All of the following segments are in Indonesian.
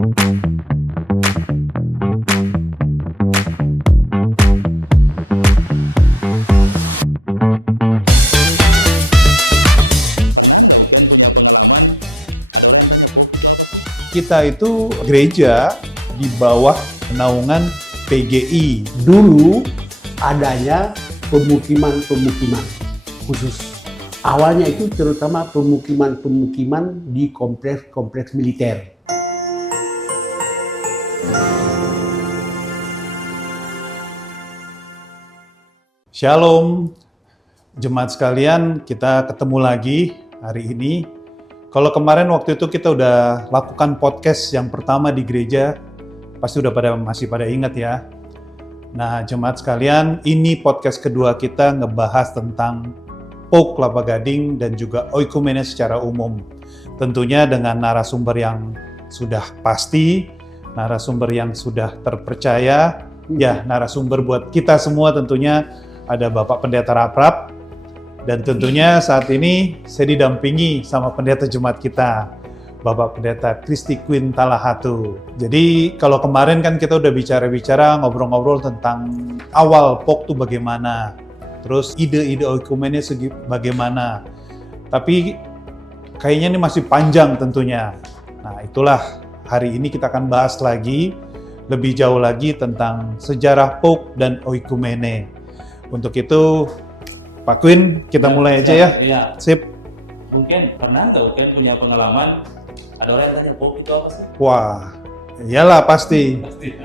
Kita itu gereja di bawah naungan PGI. Dulu adanya pemukiman-pemukiman khusus. Awalnya itu terutama pemukiman-pemukiman di kompleks-kompleks militer. Shalom, jemaat sekalian, kita ketemu lagi hari ini. Kalau kemarin waktu itu kita udah lakukan podcast yang pertama di gereja, pasti udah masih pada ingat ya. Nah, jemaat sekalian, ini podcast kedua kita ngebahas tentang POK Kelapa Gading dan juga oikumene secara umum. Tentunya dengan narasumber yang sudah pasti, narasumber yang sudah terpercaya, ya narasumber buat kita semua tentunya ada Bapak Pendeta Raprap. Dan tentunya saat ini saya didampingi sama pendeta jemaat kita, Bapak Pendeta Kristi Queen Talahatu. Jadi kalau kemarin kan kita udah bicara-bicara, ngobrol-ngobrol tentang awal POK itu bagaimana, terus ide-ide oikumene bagaimana. Tapi kayaknya ini masih panjang tentunya. Nah itulah hari ini kita akan bahas lagi, lebih jauh lagi tentang sejarah POK dan oikumene. Untuk itu Pak Queen, kita mulai aja ya. Iya. Sip. Mungkin pernah nggak kan punya pengalaman, ada orang yang tanya, POK itu apa sih? Wah, iyalah pasti. Pasti.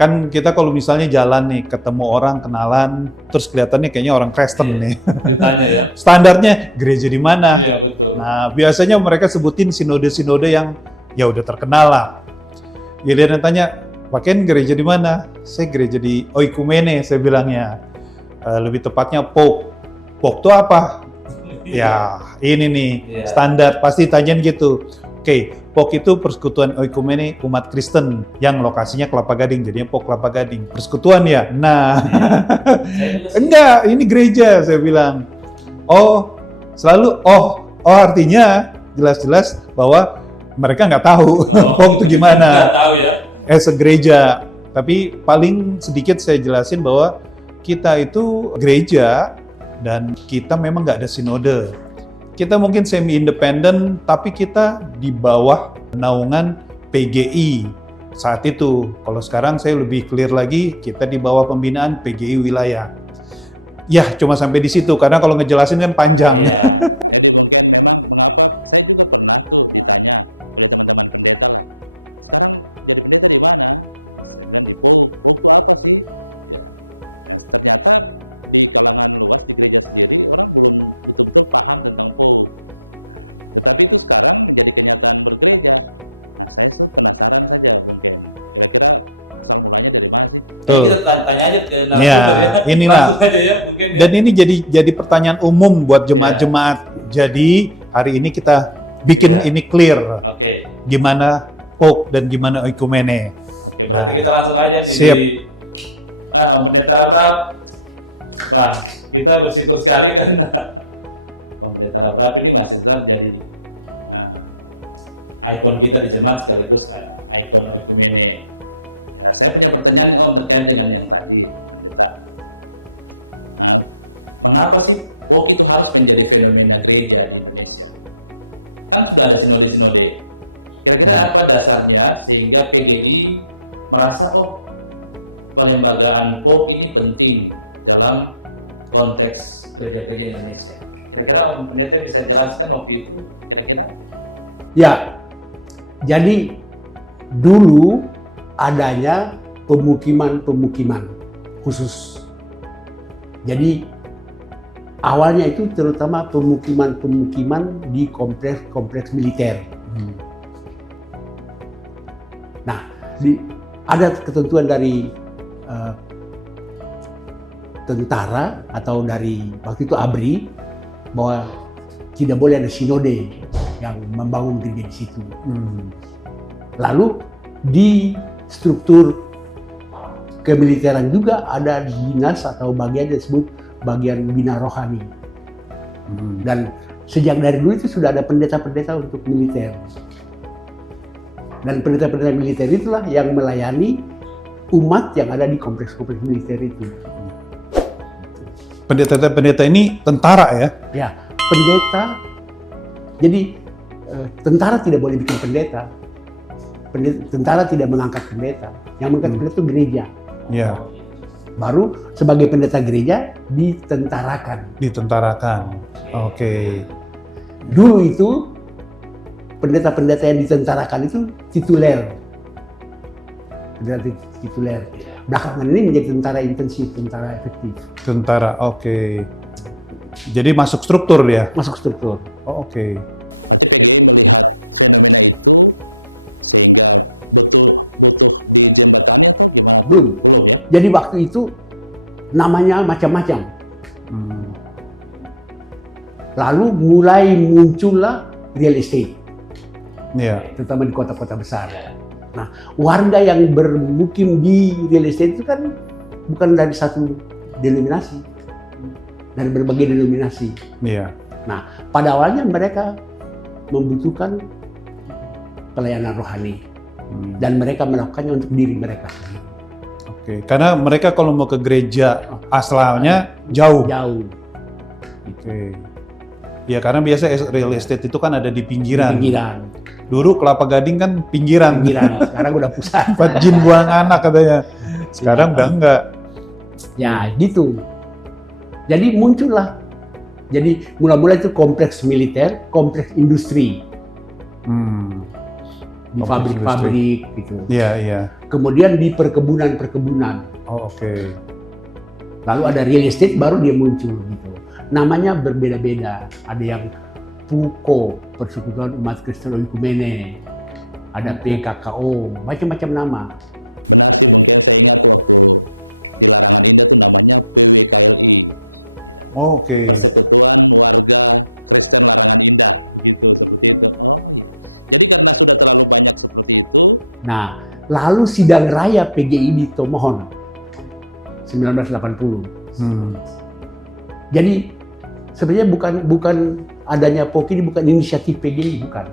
Kan kita kalau misalnya jalan nih, ketemu orang, kenalan, terus kelihatannya kayaknya orang Kristen nih. Ditanya ya. Standarnya gereja di mana? Iya, betul. Nah, biasanya mereka sebutin sinode-sinode yang ya udah terkenal lah. Giliran tanya, Pak Ken gereja di mana? Saya gereja di oikumene, saya bilangnya. Lebih tepatnya POK. POK itu apa? Ya, ini nih, standar, pasti tanyain gitu. Oke, POK itu Persekutuan Oikumene Umat Kristen yang lokasinya Kelapa Gading, jadinya POK Kelapa Gading. Persekutuan ya? Nah, enggak, ini gereja, saya bilang. Oh, selalu, artinya jelas-jelas bahwa mereka nggak tahu POK itu gimana. Nggak tahu ya. Segereja, tapi paling sedikit saya jelasin bahwa kita itu gereja dan kita memang nggak ada sinode. Kita mungkin semi-independen, tapi kita di bawah naungan PGI saat itu. Kalau sekarang saya lebih clear lagi, kita di bawah pembinaan PGI wilayah. Ya, cuma sampai di situ, karena kalau ngejelasin kan panjang. Iya. Kita tanya aja ke narasumber Ya, inilah. Langsung aja ya, mungkin ya. Dan ini jadi pertanyaan umum buat jemaat-jemaat. Jadi hari ini kita bikin ini clear. Oke. Gimana POK dan gimana oikumene. Oke, berarti kita langsung aja nih. Siap. Om Pendeta Raprap. Wah, kita bersyukur sekali kan Om Pendeta Raprap ini nggak setelah jadi ikon kita di jemaat sekaligus ikon oikumene. Nah, saya punya pertanyaan Om terkait dengan yang tadi. Nah, mengapa sih POK itu harus menjadi fenomena gereja di Indonesia? Kan sudah ada sinode-sinode. Kira-kira apa dasarnya sehingga PGI merasa pelembagaan POK ini penting dalam konteks gereja-gereja Indonesia? Kira-kira Om Pendeta bisa jelaskan waktu itu kira-kira? Ya, jadi dulu adanya pemukiman-pemukiman khusus. Jadi awalnya itu terutama pemukiman-pemukiman di kompleks-kompleks militer. Nah, ada ketentuan dari tentara atau dari waktu itu ABRI bahwa tidak boleh ada sinode yang membangun gereja di situ. Lalu di struktur kemiliteran juga ada dinas atau bagian yang disebut bagian bina rohani. Dan sejak dari dulu itu sudah ada pendeta-pendeta untuk militer. Dan pendeta-pendeta militer itulah yang melayani umat yang ada di kompleks-kompleks militer itu. Pendeta-pendeta ini tentara ya? Ya, pendeta. Jadi tentara tidak boleh bikin pendeta. Tentara tidak mengangkat pendeta. Yang mengangkat pendeta itu gereja. Ya, Baru sebagai pendeta gereja ditentarakan. ditentarakan. Oke. Dulu itu pendeta-pendeta yang ditentarakan itu tituler. Pendeta tituler. Belakangan ini menjadi tentara intensif, tentara efektif. Tentara, oke. Jadi masuk struktur ya? Masuk struktur. Oh, oke. Belum. Jadi waktu itu namanya macam-macam. Hmm. Lalu mulai muncullah real estate, Ya, terutama di kota-kota besar. Nah, warga yang bermukim di real estate itu kan bukan dari satu denominasi, dari berbagai denominasi. iya. Nah, pada awalnya mereka membutuhkan pelayanan rohani dan mereka melakukannya untuk diri mereka sendiri. Oke, karena mereka kalau mau ke gereja asalnya jauh. Jauh. Oke. Ya karena biasa real estate itu kan ada di pinggiran. Pinggiran. Dulu Kelapa Gading kan pinggiran. Sekarang udah pusat. Buat jin buang anak katanya. Sekarang udah enggak. Ya, gitu. Jadi muncullah. Jadi mula-mula itu kompleks militer, kompleks industri. Di Kompleks pabrik-pabrik gitu. Iya, iya. Kemudian di perkebunan-perkebunan. Oh, oke. Lalu ada real estate baru dia muncul gitu. Namanya berbeda-beda. Ada yang PUKO, Persekutuan Umat Kristen Oikumene. Ada PKKO, macam-macam nama. Oh, oke. Nah, lalu sidang raya PGI di Tomohon 1980. Jadi sebenarnya bukan adanya POKI ini bukan inisiatif PGI, bukan.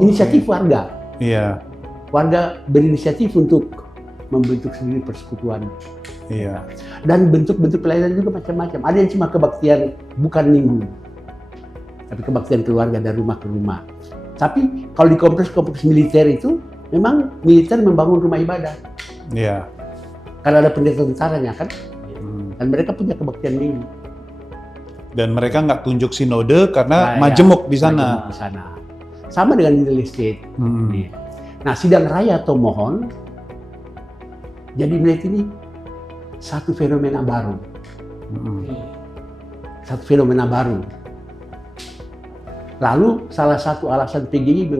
Inisiatif warga. Iya, Warga berinisiatif untuk membentuk sendiri persekutuan. iya. Dan bentuk-bentuk pelayanan juga macam-macam. Ada yang cuma kebaktian bukan minggu, tapi kebaktian keluarga dari rumah ke rumah. Tapi kalau di kompleks-kompleks militer itu, memang militer membangun rumah ibadah. Iya. Karena ada pendeta tentaranya kan, dan mereka punya kebaktian minggu. Dan mereka nggak tunjuk sinode karena Nah, majemuk di sana. Majemuk di sana. Sama dengan real estate. Nah, sidang raya Tomohon, jadi melihat ini satu fenomena baru. Satu fenomena baru. Lalu salah satu alasan PGI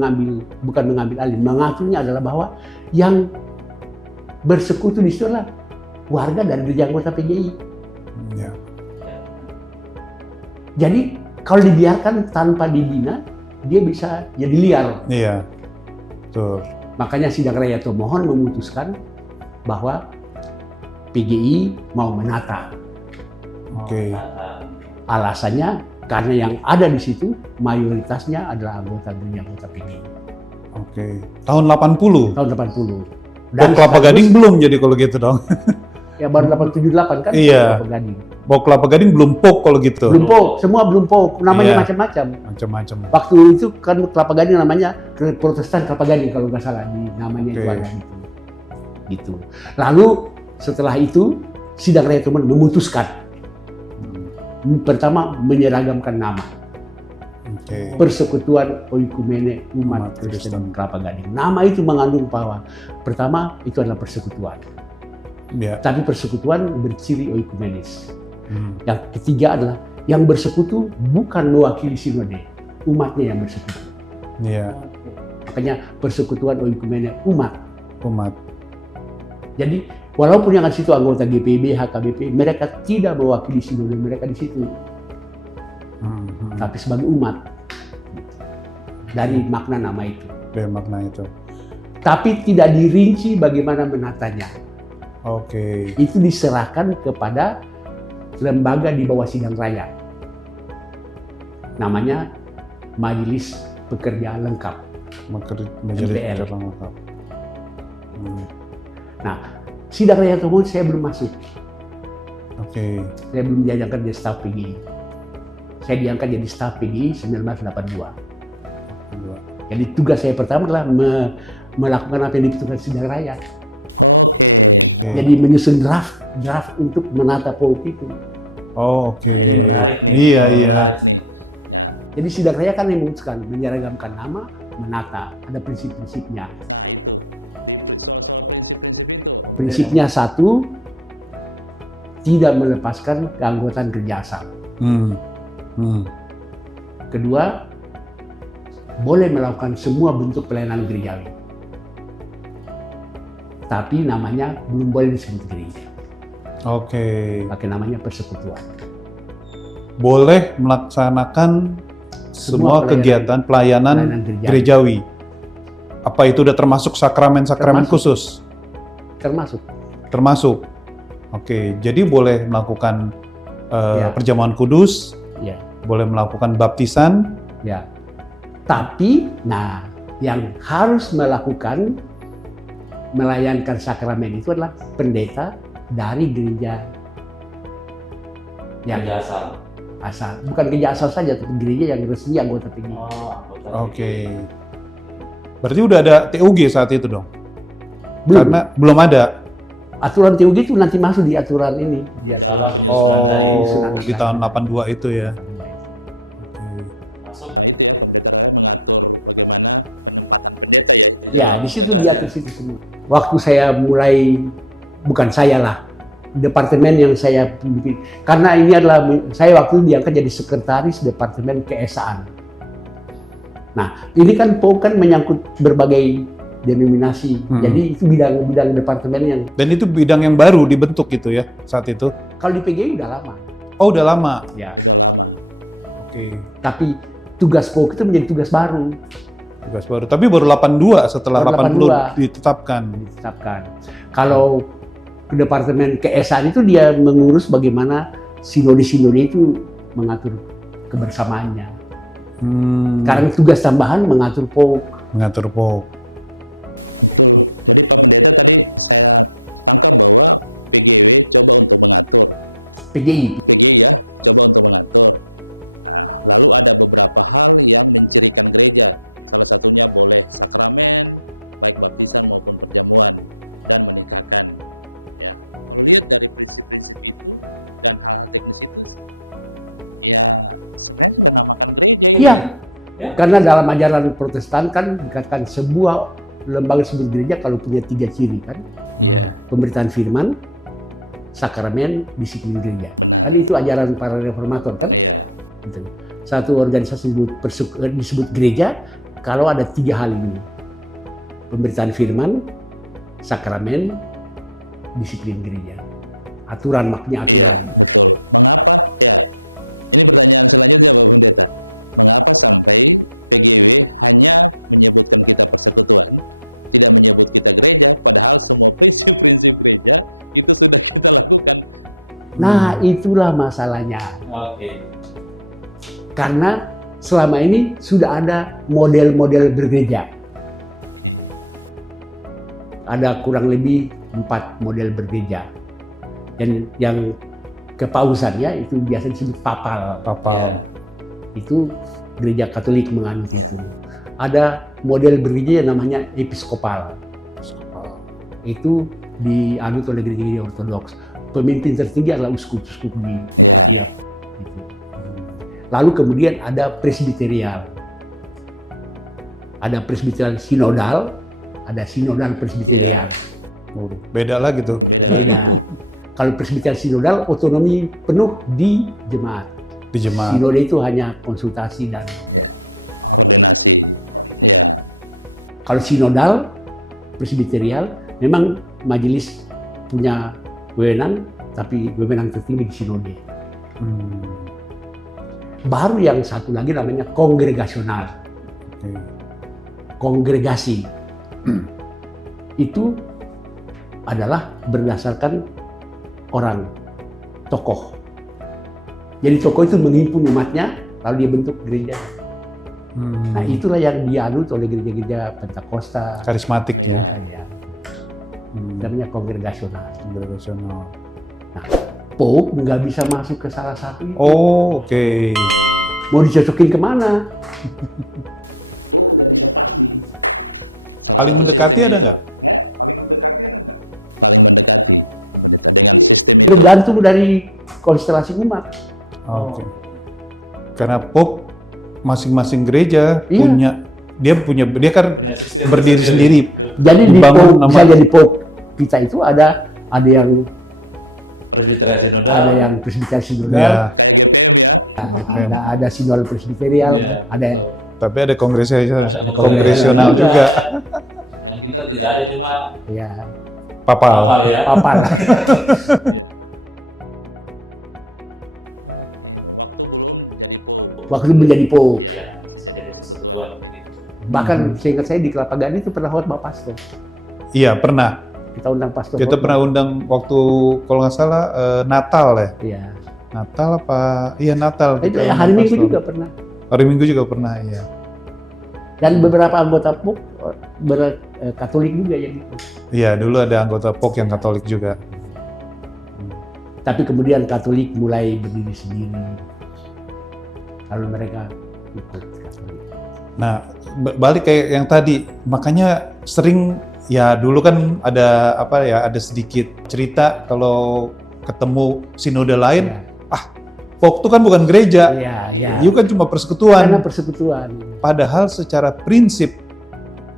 bukan mengambil alih, mengaturnya adalah bahwa yang bersekutu di situ adalah warga dari anggota PGI. Iya. Jadi kalau dibiarkan tanpa dibina, dia bisa jadi liar. Iya. Betul. Makanya sidang raya Tomohon memutuskan bahwa PGI mau menata. Oke. Alasannya karena yang ada di situ mayoritasnya adalah anggota PGI. Oke. Tahun 80. Tahun 80. Dan Kelapa Gading belum jadi kalau gitu dong. Ya baru 878 kan? Iya. Kelapa Gading. Bawa Kelapa Gading belum POK kalau gitu. Belum POK, semua belum POK. Namanya Iya. macam-macam. Macam-macam. Waktu itu kan Kelapa Gading namanya Protestan Kelapa Gading kalau nggak salah di namanya itu Oke. ada gitu. Lalu setelah itu sidang raya Tomohon memutuskan pertama menyeragamkan nama Oke. Persekutuan Oikumene Umat Umat Kristen Kristen. Kelapa Gading. Nama itu mengandung bahwa pertama itu adalah persekutuan, Ya. tapi persekutuan berciri oikumenis. Yang ketiga adalah yang bersekutu bukan mewakili sinode, umatnya yang bersekutu. Iya. Makanya persekutuan oikumene umat. Umat. Jadi walaupun yang di situ anggota GPB, HKBP, mereka tidak mewakili sinode mereka di situ, tapi sebagai umat. Dari makna nama itu. Dari makna itu. Tapi tidak dirinci bagaimana menatanya. Oke. Itu diserahkan kepada lembaga di bawah sidang raya. Namanya Majelis Pekerjaan Lengkap. Majelis MPL. Perang Lengkap. Nah, sidang raya tersebut saya belum masuk. Oke. Saya belum diangkat jadi staf PGI. Saya diangkat jadi staf PGI 1982. Dua. Jadi tugas saya pertama adalah melakukan apa yang dibutuhkan sidang raya. Oke. Jadi menyusun draft untuk menata POUK itu. Oh, oke. Ini menarik nih. Iya, Menarik iya. nih. Jadi sidang raya kan yang memutuskan menyeragamkan nama, menata, ada prinsip-prinsipnya. Prinsipnya satu, tidak melepaskan keanggotaan kerja asal. Kedua, boleh melakukan semua bentuk pelayanan gerejawi. Tapi namanya belum boleh disebut gereja. Oke. Pakai namanya persekutuan. Boleh melaksanakan semua pelayanan- kegiatan pelayanan pelayanan gerejawi. gerejawi. Apa itu udah termasuk sakramen-sakramen Termasuk. khusus? Termasuk. Termasuk. Oke, jadi boleh melakukan Ya. perjamuan kudus, Ya, boleh melakukan baptisan. ya. Tapi, yang harus melayankan sakramen itu adalah pendeta dari gereja yang Kerja asal. asal. Bukan gereja asal saja, tapi gereja yang resmi anggota PGI. Oh, anggota Oke. Berarti udah ada TUG saat itu dong? Belum. Karena belum ada. Aturan TUG itu nanti masuk di aturan ini. Di aturan. Salah penyusunan tadi. Penyusunan di tadi. tahun 82 itu ya. Oke. Masuk. Ya, di situ diatur situ semua. Waktu saya mulai, bukan saya lah, departemen yang saya pimpin. Karena ini adalah, saya waktu itu diangkat jadi sekretaris departemen keesaan. Nah, ini kan POUK kan menyangkut berbagai denominasi. Jadi itu bidang departemen yang, Dan itu bidang yang baru dibentuk gitu ya saat itu? kalau di PGI udah lama. Oh, udah lama. Ya. Oke. Tapi tugas POUK itu menjadi tugas baru. Tugas baru. Tapi baru 82 setelah Baru 80 ditetapkan. Ditetapkan. Kalau ke departemen keesaan itu dia mengurus bagaimana sinode-sinode itu mengatur kebersamaannya. Karena tugas tambahan mengatur POUK. Mengatur POUK. PGI. Iya, Ya. karena dalam ajaran Protestan kan dikatakan sebuah lembaga sebuah gereja kalau punya 3 ciri kan, pemberitaan firman, sakramen, disiplin gereja. Kan itu ajaran para reformator kan. Iya. Gitu. Satu organisasi disebut gereja kalau ada 3 hal ini: pemberitaan firman, sakramen, disiplin gereja. Aturan, maknya aturan. Nah, itulah masalahnya. Oke. Karena selama ini sudah ada model-model bergereja. Ada kurang lebih 4 model bergereja. Dan yang kepausannya itu biasa disebut papal. Papal. Itu gereja Katolik menganut itu. Ada model bergereja yang namanya episkopal. Itu dianut oleh gereja Ortodoks. Pemimpin tertinggi adalah uskup-uskup di setiap itu. Lalu kemudian ada presbiterial. Ada presbiterial sinodal, ada sinodal presbiterial. Beda lagi tuh. Beda. Kalau presbiterial sinodal otonomi penuh di jemaat. Di jemaat. Sinode itu hanya konsultasi dan kalau sinodal presbiterial memang majelis punya wewenang, tapi wewenang tertinggi di sinode. Baru yang satu lagi namanya kongregasional. Oke. Kongregasi itu adalah berdasarkan orang, tokoh. Jadi tokoh itu menghimpun umatnya, lalu dia bentuk gereja. Nah itulah yang dianut oleh gereja-gereja Pentakosta. Karismatik ya. Ya, namanya kongregasional. Kongregasional. Nah, Pope nggak bisa masuk ke salah satu itu. Oh, oke. Mau dicocokin kemana? Paling mendekati ada nggak? Tergantung dari konstelasi umat. Oke. Karena Pope masing-masing gereja Iya. dia kan Punya sistem berdiri sendiri. Jadi di Dibangun Pope, nama- misalnya di Pope kita itu ada yang Presbyterian Sinodal. ada yang presbiter sinodal, Ya, ada sinodal presbiterial, Iya. ada tapi ada kongresional kongresional juga. Yang kita tidak ada cuma ya Papal. kapal ya. papal. Waktu menjadi Pope, Ya, jadi persekutuan gitu. bahkan seingat saya di Kelapa Gading itu pernah khotbah pastor. Iya, pernah. Kita undang pastor. Kita khotbah. pernah undang waktu kalau nggak salah Natal ya. Iya. Natal apa? Iya, Natal. Itu Kita ya, hari undang Minggu pastor. juga pernah. Hari Minggu juga pernah, iya. Dan beberapa anggota Pope Katolik juga ya gitu. Iya, dulu ada anggota POK yang Katolik juga. Tapi kemudian Katolik mulai berdiri sendiri. Lalu mereka ikut Katolik. Nah, balik kayak yang tadi, makanya sering ya dulu kan ada apa ya, ada sedikit cerita kalau ketemu sinode lain, Ya. POK itu kan bukan gereja, Iya, iya. itu kan cuma Karena persekutuan. persekutuan. Padahal secara prinsip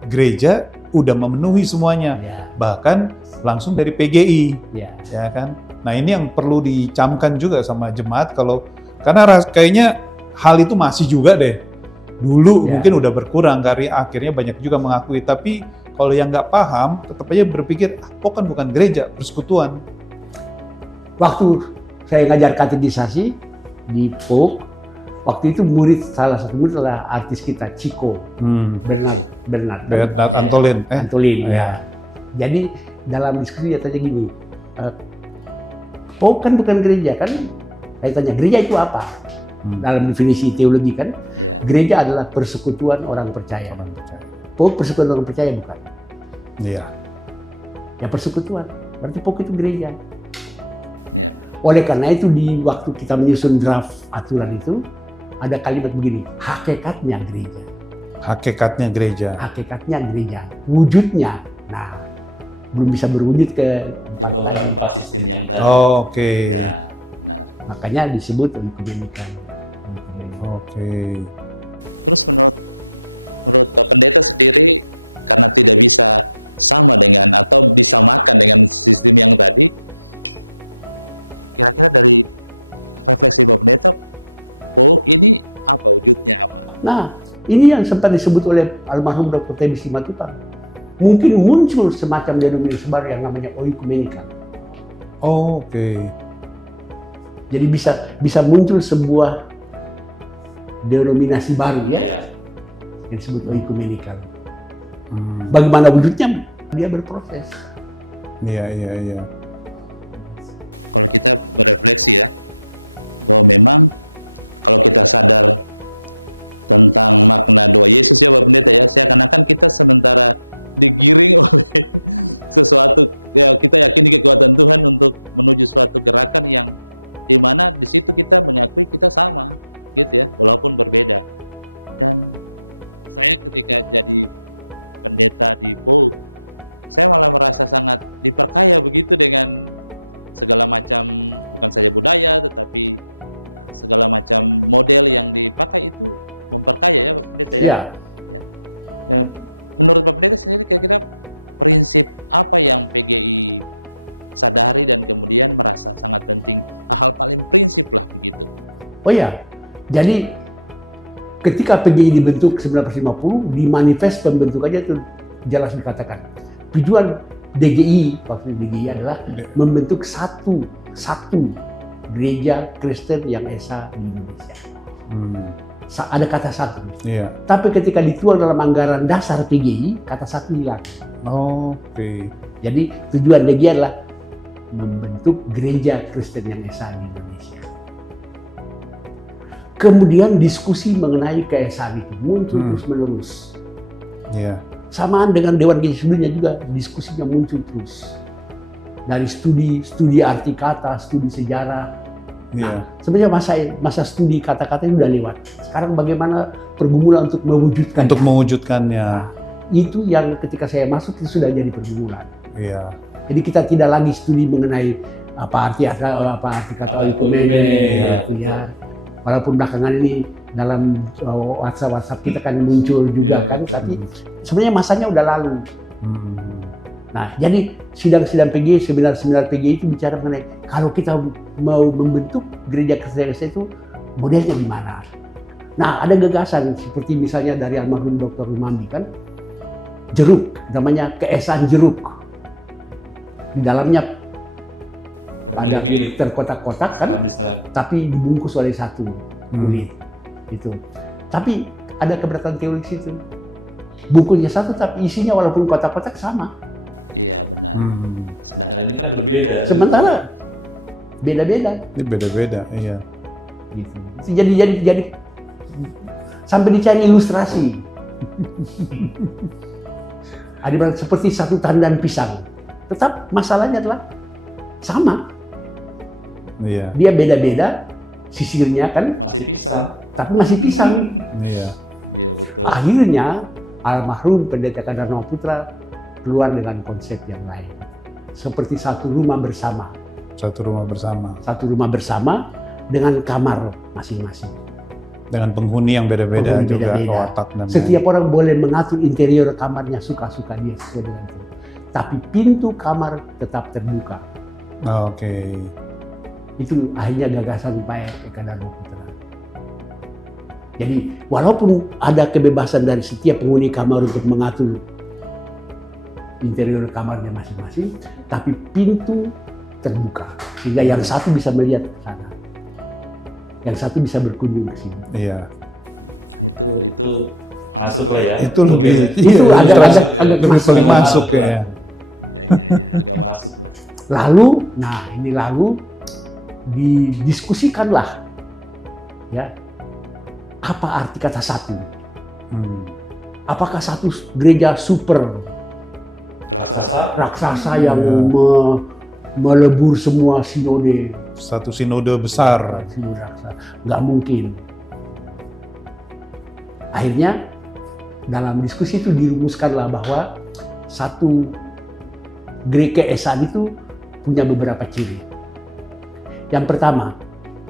gereja udah memenuhi semuanya, Ya, bahkan langsung dari PGI, ya. ya kan. Nah ini yang perlu dicamkan juga sama jemaat karena kayaknya hal itu masih juga deh. Dulu Ya. mungkin udah berkurang karena akhirnya banyak juga mengakui, tapi kalau yang nggak paham tetap aja berpikir, POK kan bukan gereja, persekutuan. Waktu saya ngajar katekisasi di Pope, waktu itu salah satu murid adalah artis kita, Chico, Bernard Bernard Antolin. Antolin. Iya. Ya. Jadi dalam diskusi dia tanya gini, Pope kan bukan gereja kan? Saya tanya, gereja itu apa? Dalam definisi teologi kan, gereja adalah persekutuan orang percaya. Orang percaya. Pope persekutuan orang percaya bukan? Iya. Ya persekutuan, berarti Pope itu gereja. Oleh karena itu di waktu kita menyusun draft aturan itu, ada kalimat begini, hakikatnya gereja. Hakikatnya gereja. Hakikatnya gereja, wujudnya, nah belum bisa berwujud ke empat Kalau tadi. 4 sistem yang tadi. Oh, oke. Ya. Makanya disebut oikumenikan. Oke. Nah, ini yang sempat disebut oleh almarhum Dr. T.B. Simatupang. Mungkin muncul semacam denominasi baru yang namanya oikumenikan. Oh, oke. Jadi bisa muncul sebuah denominasi baru ya, Ya. yang disebut oikumenikan. Bagaimana wujudnya? Dia berproses. Iya, iya, iya. Ya, oh ya, jadi ketika PGI dibentuk 1950, di manifest pembentukannya itu jelas dikatakan tujuan DGI, waktu DGI adalah membentuk satu gereja Kristen yang esa di Indonesia. Ada kata satu. Iya. Tapi ketika dituang dalam anggaran dasar PGI, kata satu hilang. Oke. Jadi tujuan DGI adalah membentuk gereja Kristen yang esa di Indonesia. Kemudian diskusi mengenai keesaan itu muncul terus-menerus. Iya. Samaan dengan Dewan Gereja sebelumnya juga diskusinya muncul terus. Dari studi arti kata, studi sejarah. Iya. Sebenarnya masa studi kata-kata itu udah lewat. Sekarang bagaimana pergumulan untuk mewujudkan. Untuk mewujudkannya. Itu yang ketika saya masuk itu sudah jadi pergumulan. Iya. Jadi kita tidak lagi studi mengenai apa arti kata oikumene, gitu ya. Walaupun belakangan ini dalam WhatsApp kita kan muncul juga kan, tapi sebenarnya masanya udah lalu. Nah, jadi sidang-sidang PGI, seminar-seminar PGI itu bicara mengenai kalau kita mau membentuk gereja Kristen itu modelnya gimana. Nah, ada gagasan seperti misalnya dari almarhum Dr. Rumambi kan, jeruk, namanya keesaan jeruk. Di dalamnya ada terkotak-kotak kan, tapi dibungkus oleh satu kulit. Gitu. Tapi ada keberatan teori situ. Bungkusnya satu, tapi isinya walaupun kotak-kotak sama. Nah, ini kan berbeda. Sementara beda-beda. Ini beda-beda, iya. Gitu. Jadi sampai dicari ilustrasi. Ada seperti satu tandan pisang. Tetap masalahnya adalah sama. Iya. Dia beda-beda sisirnya kan, Masih pisang. tapi masih pisang. Iya. Akhirnya almarhum Pendeta Kadarno Putra keluar dengan konsep yang lain. Seperti satu rumah bersama. Satu rumah bersama. Satu rumah bersama dengan kamar masing-masing. Dengan penghuni yang beda-beda Penghuni juga, beda-beda. watak dan Setiap orang boleh mengatur interior kamarnya suka-suka dia sesuai dengan itu. Tapi pintu kamar tetap terbuka. Oke. Itu akhirnya gagasan Pak Kadarno Putra. Jadi walaupun ada kebebasan dari setiap penghuni kamar untuk mengatur interior kamarnya masing-masing, tapi pintu terbuka sehingga yang satu bisa melihat ke sana, yang satu bisa berkunjung ke sini. Iya. Itu masuk lah ya. Itu lebih Itu iya, agak lebih masuk. paling masuk ya. Masuk. Lalu didiskusikanlah ya apa arti kata satu. Apakah satu gereja super raksasa yang melebur semua sinode? Satu sinode besar. Sinode raksasa. Nggak mungkin. Akhirnya dalam diskusi itu dirumuskanlah bahwa satu gereja keesaan itu punya beberapa ciri. Yang pertama,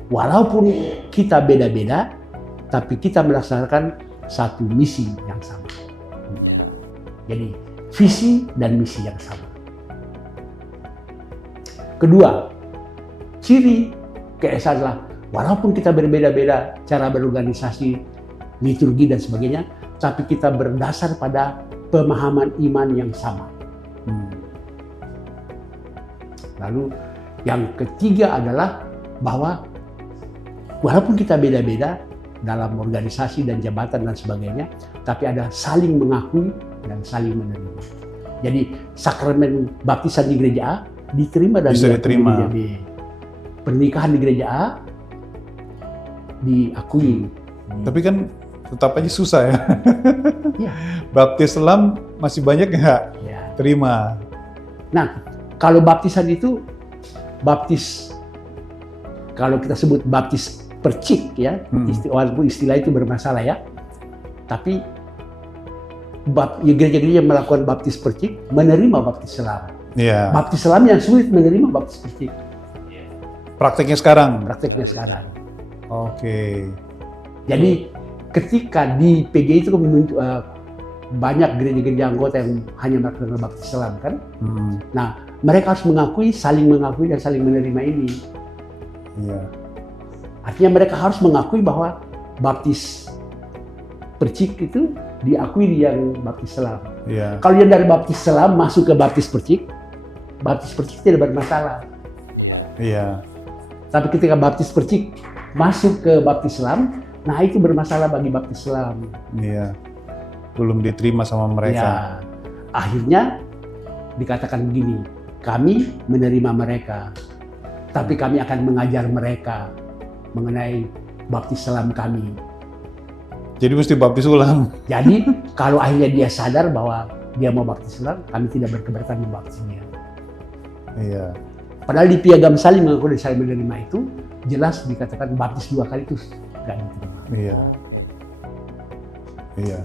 walaupun kita beda-beda, tapi kita melaksanakan satu misi yang sama. Jadi, visi dan misi yang sama. Kedua, ciri keesaan adalah walaupun kita berbeda-beda cara berorganisasi, liturgi dan sebagainya, tapi kita berdasar pada pemahaman iman yang sama. Lalu yang ketiga adalah bahwa walaupun kita beda-beda dalam organisasi dan jabatan dan sebagainya, tapi ada saling mengakui dan saling menerima. Jadi sakramen baptisan di gereja A diterima dan bisa diterima. Di pernikahan di gereja A diakui. Tapi kan tetap aja susah ya. Ya. Baptis Islam masih banyak nggak Ya. terima. Nah, kalau baptisan itu kalau kita sebut baptis percik ya, walaupun istilah itu bermasalah ya, tapi gereja-gereja yang melakukan baptis percik menerima baptis selam. Iya. Baptis selam yang sulit menerima baptis percik. Prakteknya sekarang. Prakteknya sekarang. Oke. Jadi ketika di PGI itu banyak gereja-gereja anggota yang hanya melakukan baptis selam kan. Nah, mereka harus saling mengakui dan saling menerima ini. Iya. Artinya mereka harus mengakui bahwa baptis percik itu diakui yang baptis selam. Iya. Kalau yang dari baptis selam masuk ke baptis percik tidak bermasalah. Iya. Tapi ketika baptis percik masuk ke baptis selam, nah itu bermasalah bagi baptis selam. Iya. Belum diterima sama mereka. Ya, akhirnya dikatakan begini, kami menerima mereka, tapi kami akan mengajar mereka mengenai baptis selam kami. Jadi mesti baptis ulang. Jadi kalau akhirnya dia sadar bahwa dia mau baptis ulang, kami tidak berkeberatan membaptis dia. Iya. Padahal di piagam saling mengaku dan saling menerima itu jelas dikatakan baptis 2 kali itu nggak diterima. Iya. Iya.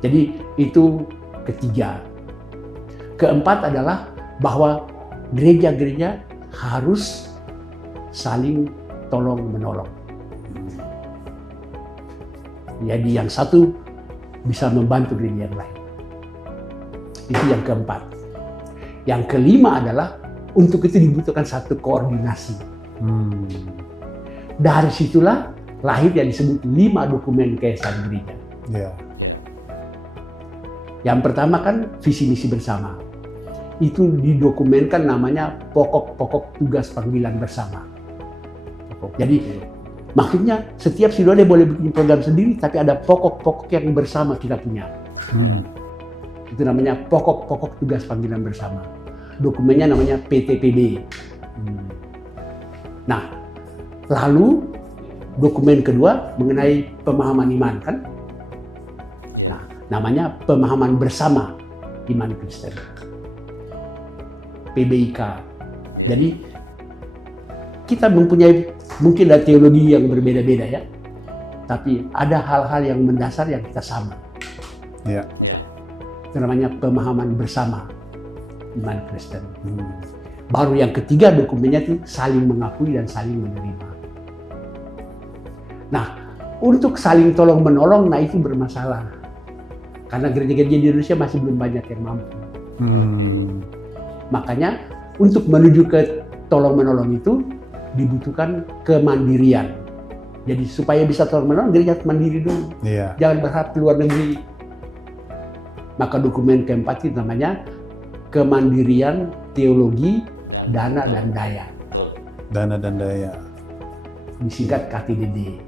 Jadi itu ketiga. Keempat adalah bahwa gereja-gereja harus saling tolong menolong. Jadi yang satu bisa membantu gereja yang lain. Itu yang keempat. Yang kelima adalah untuk itu dibutuhkan satu koordinasi. Dari situlah lahir yang disebut 5 dokumen keesaan gereja. Iya. Yang pertama kan visi misi bersama. Itu didokumenkan namanya pokok-pokok tugas panggilan bersama. Jadi maksudnya setiap sinode boleh bikin program sendiri, tapi ada pokok-pokok yang bersama kita punya. Itu namanya pokok-pokok tugas panggilan bersama. Dokumennya namanya PTPB. Nah, lalu dokumen kedua mengenai pemahaman iman kan? Nah, namanya pemahaman bersama iman Kristen. PBIK. Jadi kita mempunyai mungkin ada teologi yang berbeda-beda ya, tapi ada hal-hal yang mendasar yang kita sama. Iya. Itu namanya pemahaman bersama iman Kristen. Baru yang ketiga dokumennya itu saling mengakui dan saling menerima. Nah, untuk saling tolong menolong, nah itu bermasalah. Karena gereja-gereja di Indonesia masih belum banyak yang mampu. Makanya untuk menuju ke tolong menolong itu dibutuhkan kemandirian. Jadi supaya bisa tolong menolong, gereja harus mandiri dulu. Iya. Jangan berharap ke luar negeri. Maka dokumen keempat itu namanya kemandirian teologi, dana dan daya. Dana dan daya. Disingkat KTDD.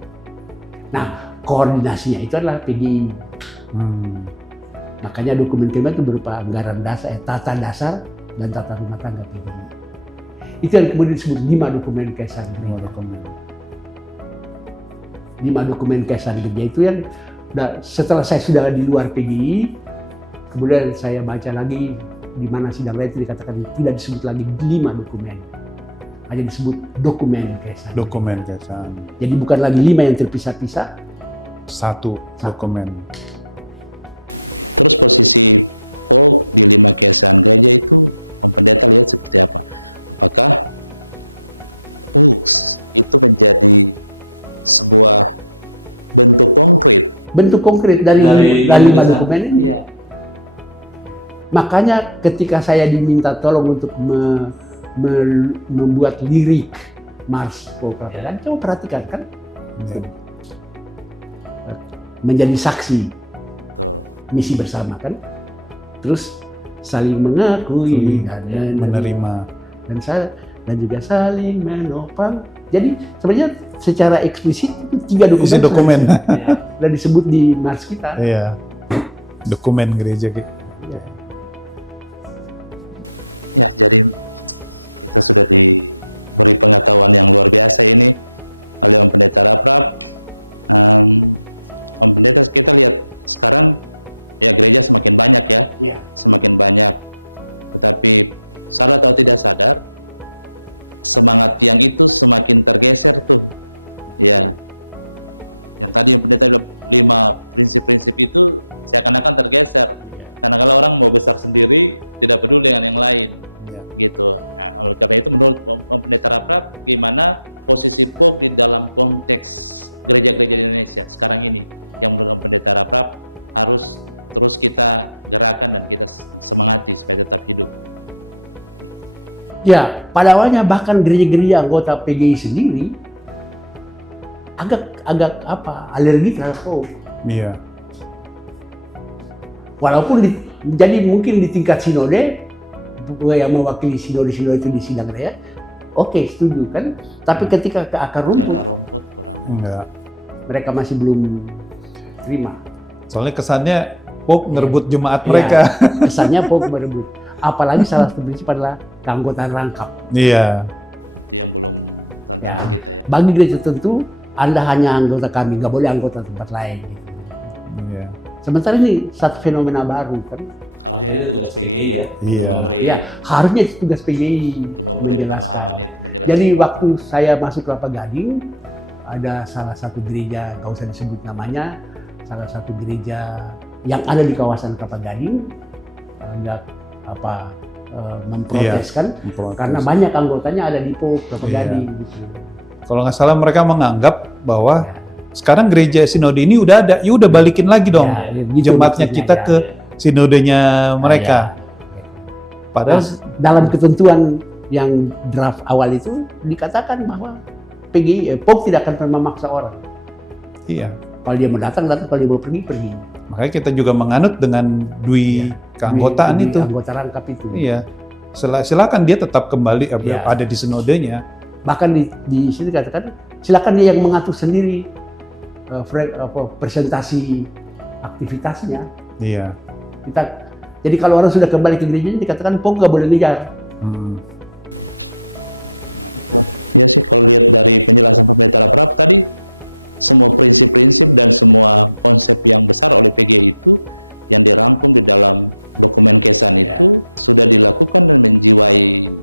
Nah, koordinasinya itu adalah PGI. Makanya dokumen keempat itu berupa anggaran dasar, tata dasar dan tata rumah tangga PGI. Itu yang kemudian disebut 5 dokumen keesaan gereja. 5 dokumen keesaan gereja itu yang setelah saya sudah di luar PGI, kemudian saya baca lagi di mana sidang lain itu dikatakan tidak disebut lagi 5 dokumen, hanya disebut dokumen keesaan. Dokumen keesaan. Jadi bukan lagi 5 yang terpisah-pisah. Satu dokumen. Bentuk konkret dari 5 dokumen ini. Iya. Makanya ketika saya diminta tolong untuk membuat lirik Mars Pro-Prapedan, coba perhatikan kan, Iya. menjadi saksi misi bersama kan, terus saling mengakui dan Menerima. dan juga saling menopang. Jadi sebenarnya secara eksplisit itu 3 dokumen. Isi dokumen. Sudah disebut di Mars kita. Iya. Dokumen gereja. Ya. Ya. Semakin terbiasa itu. Tadi kita 5 prinsip-prinsip itu kadang-kadang terbiasa. Karena orang mau besar sendiri tidak perlu dengan yang lain. Gitu. Itu membicarakan di mana posisi itu di dalam konteks gereja-gereja sekarang ini. Kenapa harus terus kita katakan semakin. Ya, pada awalnya bahkan gereja-gereja anggota PGI sendiri agak alergi terhadap hoax. Iya. Walaupun jadi mungkin di tingkat sinode yang mewakili sinode itu di sidang raya, oke, setuju kan? Tapi ketika ke akar rumput, Enggak. mereka masih belum terima. Soalnya kesannya Pope ngerebut jemaat mereka. Kesannya Pope merebut. Apalagi salah satu prinsip adalah keanggotaan rangkap. Iya. Ya, bagi gereja tertentu Anda hanya anggota kami, nggak boleh anggota tempat lain. Gitu. Iya. Sementara ini satu fenomena baru kan. Ada tugas PGI ya. Iya. Ya, harusnya itu tugas PGI menjelaskan. Jadi waktu saya masuk Kelapa Gading, ada salah satu gereja, nggak usah disebut namanya, salah satu gereja yang ada di kawasan Kelapa Gading, hendak memprotes kan, karena banyak anggotanya ada di POK Kelapa Gading. Gitu. Kalau nggak salah mereka menganggap bahwa Ya. sekarang gereja sinode ini udah ada, ya udah balikin lagi dong Ya, gitu jemaatnya maksudnya, kita ya. ke sinodenya mereka. Ya. Padahal Dalam ketentuan yang draft awal itu dikatakan bahwa PGI, POK tidak akan pernah memaksa orang. iya, Kalau dia mau datang, kalau dia mau pergi, pergi. makanya kita juga menganut dengan dui keanggotaan Di itu. anggota rangkap itu. Iya, silakan dia tetap kembali Iya. ada di sinodenya. Bahkan di sini dikatakan, silakan dia yang mengatur sendiri presentasi aktivitasnya. Iya. Jadi kalau orang sudah kembali ke gerejanya dikatakan POK nggak boleh ngejar. Hmm.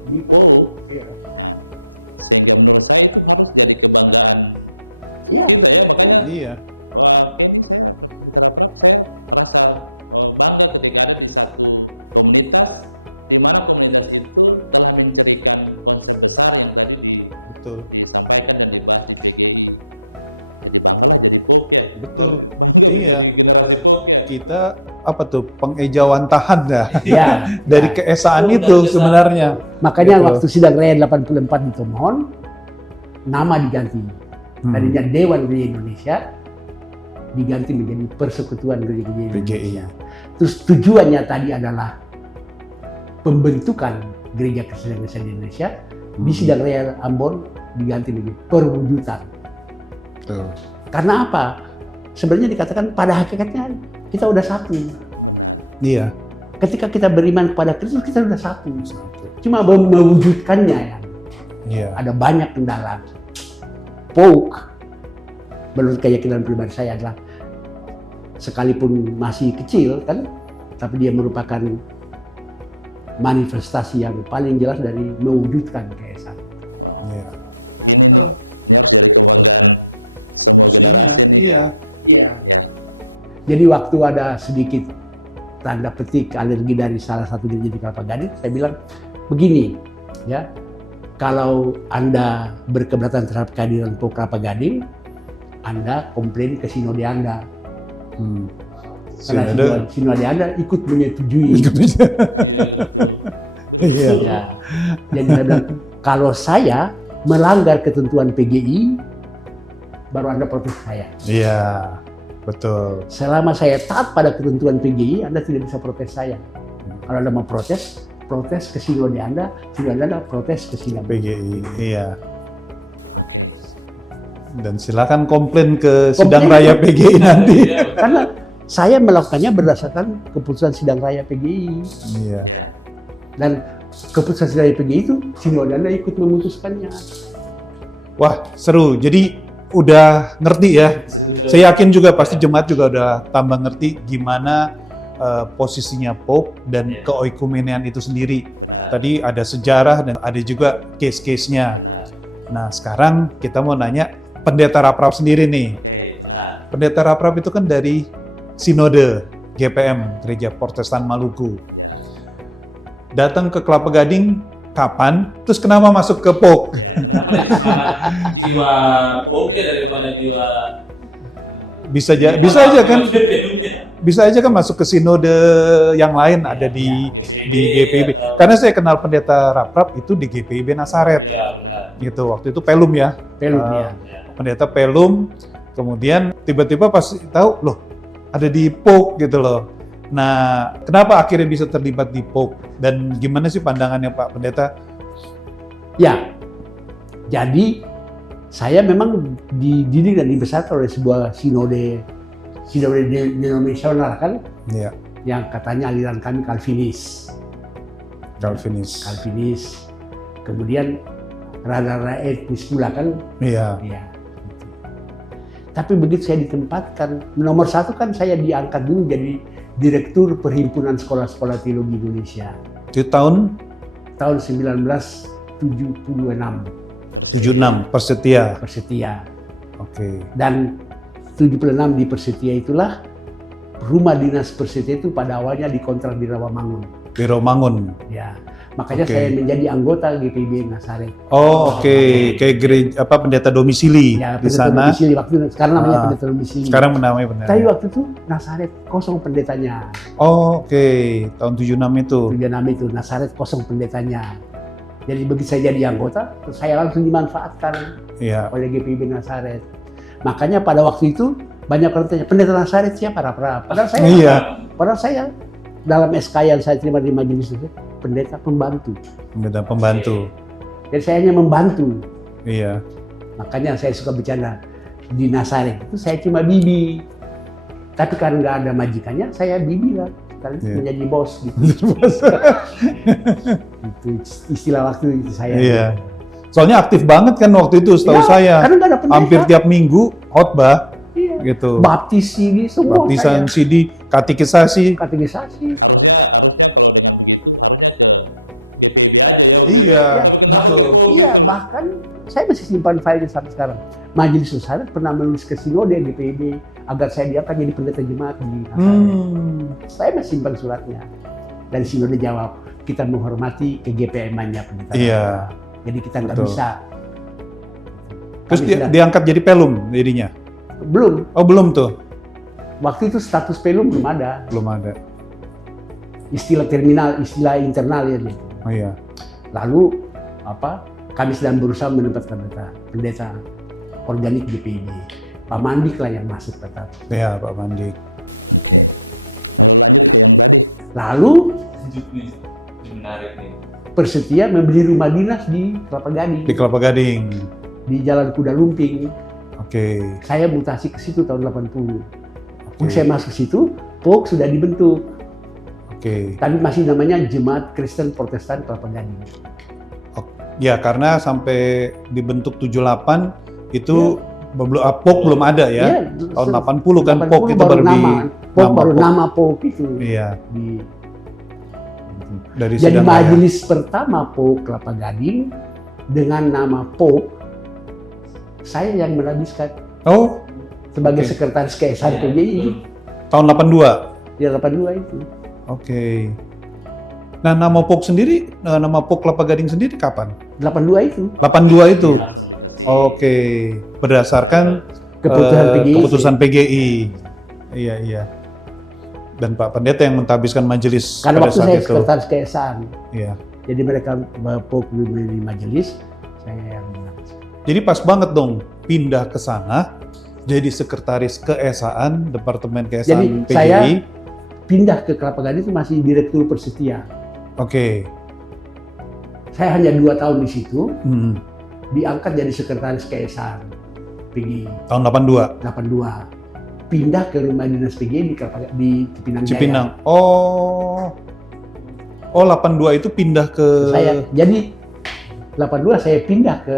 Di POK. Iya. Sehingga menurut saya memang jadi kebanggaan Iya. saya karena Iya. masa ketika ada di satu komunitas, di mana komunitas itu telah menjadikan konsep besar yang tadi Betul. disampaikan dari Pak PGI. Betul. Iya. Generasi POK ya. Kita apa tuh pengejauhantahan dah Ya. dari keesaan itu sebenarnya. Makanya Gitu. waktu sidang raya 84 di Tomohon, nama diganti. Tadinya Dewan Gereja Indonesia diganti menjadi Persekutuan Gereja Indonesia. PGI. Terus tujuannya tadi adalah pembentukan Gereja Kristen Indonesia di Indonesia. Di sidang raya Ambon diganti menjadi perwujudan. Betul. Karena apa? Sebenarnya dikatakan pada hakikatnya kita udah satu. Iya. Ketika kita beriman kepada Kristus kita udah satu. Cuma mewujudkannya ya. Iya. Ada banyak kendala. POK menurut keyakinan pribadi saya adalah sekalipun masih kecil kan, tapi dia merupakan manifestasi yang paling jelas dari mewujudkan keesaan. Iya. Pastinya, iya. Iya. Jadi waktu ada sedikit tanda petik alergi dari salah satu gereja di Kelapa Gading, saya bilang begini, ya, kalau Anda berkeberatan terhadap kehadiran POK Kelapa Gading, Anda komplain ke sinode Anda. Karena sinode Anda ikut menyetujui. Iya. Ya. Jadi saya bilang, kalau saya melanggar ketentuan PGI, baru Anda protes saya. Iya. Betul. Selama saya taat pada ketentuan PGI, Anda tidak bisa protes saya. Kalau Anda mau protes ke sinode Anda protes ke sinode PGI. Iya. Dan silakan komplain ke sidang raya PGI nanti. Karena saya melakukannya berdasarkan keputusan sidang raya PGI. Iya. Dan keputusan sidang raya PGI itu sinode Anda ikut memutuskannya. Wah, seru. Jadi udah ngerti ya. Saya yakin juga pasti jemaat juga udah tambah ngerti gimana posisinya POK dan keoikumenean itu sendiri. Tadi ada sejarah dan ada juga case-case-nya. Nah, sekarang kita mau nanya Pendeta Raprap sendiri nih. Pendeta Raprap itu kan dari Sinode GPM, Gereja Protestan Maluku. Datang ke Kelapa Gading kapan? Terus kenapa masuk ke POK? Jiwa POK daripada jiwa Bisa aja kan masuk ke sinode yang lain ada di GPIB. Karena saya kenal Pendeta Raprap itu di GPIB Nasaret. Ya, benar. Gitu. Waktu itu Pelum ya. Pelum ya. Pendeta Pelum. Kemudian tiba-tiba pas tahu loh ada di POK gitu loh. Nah, kenapa akhirnya bisa terlibat di POK dan gimana sih pandangannya Pak Pendeta? Ya. Jadi saya memang dididik dan dibesarkan oleh sebuah sinode denominasional kan, Iya. yang katanya aliran kami Calvinis. Kemudian rada-rada etnis pula kan. Iya. Ya. Tapi begitu saya ditempatkan, nomor satu kan saya diangkat dulu jadi Direktur Perhimpunan Sekolah-Sekolah Teologi Indonesia. Itu tahun Tahun 1976, 76 Persetia. Persetia. Oke. Dan 76 di Persetia itulah rumah dinas Persetia itu pada awalnya dikontrak di Rawamangun. Di Romangun. Ya, makanya Oke. saya menjadi anggota GPIB Nazaret. Oh, oke. Kayak gereja pendeta domisili Ya, di pendeta sana. domisili waktu itu, sekarang namanya Ah, pendeta domisili. Sekarang namanya benar. Tapi waktu itu Nazaret kosong pendetanya. Oh, oke. Tahun 76 itu. Tujuan nama itu Nazaret kosong pendetanya. Jadi begitu saya jadi anggota, terus saya langsung dimanfaatkan Iya. oleh GPIB Nazaret. Makanya pada waktu itu banyak orang tanya, pendeta Nazaret siapa? Padahal saya, Iya. padahal saya dalam SK yang saya terima di majelis itu pendeta pembantu. Pendeta pembantu. Jadi saya hanya membantu. Iya. Makanya saya suka bercanda di Nazaret itu saya cuma bibi. Tapi karena nggak ada majikannya, saya bibi lah. Sekaligus Iya. menjadi bos gitu. Itu istilah waktu itu saya. Iya. Soalnya aktif banget kan waktu itu setahu Ya, saya. karena nggak ada pendeta. Hampir tiap minggu khotbah Iya. gitu. Baptis ini semua Baptisan, saya. CD, katekisasi. Katekisasi. Harusnya kalau kita begitu, harusnya ke DPD aja ya. Iya, Ya, betul. Iya, bahkan saya masih simpan filenya sampai sekarang. Majelis Nazaret pernah menulis ke Sinode DPD agar saya diangkat jadi pendeta jemaat di Nazaret. Saya masih simpan suratnya. Dan Sinode jawab, kita menghormati ke GPM-nya pendeta. Iya. Jadi kita nggak Betul. bisa. Terus Kami sudah- diangkat jadi pelum jadinya. belum. Oh, belum tuh. Waktu itu status pelum belum ada. Belum ada. Istilah terminal, istilah internal ya. Dia. Oh iya. Lalu kami sedang berusaha menempatkan pendeta organik GPIB. Pak Mandik lah yang masuk tetap. Iya, Pak Mandik. Lalu Lanjut nih, ini menarik nih. Persetia membeli rumah dinas di Kelapa Gading, Di Kelapa Gading. di Jalan Kuda Lumping. Oke. Saya mutasi ke situ tahun 80. Oke. Waktu saya masuk situ, POK sudah dibentuk, Oke. tapi masih namanya Jemaat Kristen Protestan Kelapa Gading. Ya, karena sampai dibentuk 78 itu POK belum ada ya. Iya, Tahun 80 kan 80 POK itu baru di POK baru POK. nama POK itu. Iya, Di, dari jadi sidang raya. majelis pertama POK Kelapa Gading dengan nama POK, saya yang menabiskan Oh, sebagai Oke. sekretaris KSR PGI itu, tahun 82. di 82 itu. Oke. Nah, nama POK sendiri, nama POK Kelapa Gading sendiri kapan? 82 itu. 82 itu. Langsung. Oke. Berdasarkan Keputusan PGI. keputusan PGI. Iya, iya. Dan Pak Pendeta yang mentabiskan majelis Karena pada waktu saat saya itu. sekretaris KSR. Iya. Jadi mereka POK di majelis, saya yang menabiskan. Jadi pas banget dong pindah ke sana jadi sekretaris keesaan Departemen Jadi Keesaan PGI. saya pindah ke Kelapa Gading itu masih Direktur Persetia. Oke. Saya hanya 2 tahun di situ, Hmm. diangkat jadi sekretaris KSR PGI Tahun 82. 82. Pindah ke rumah dinas PGI di Cipinang Jaya. Cipinang. Oh. Oh, 82 itu pindah ke Jadi 82 saya pindah ke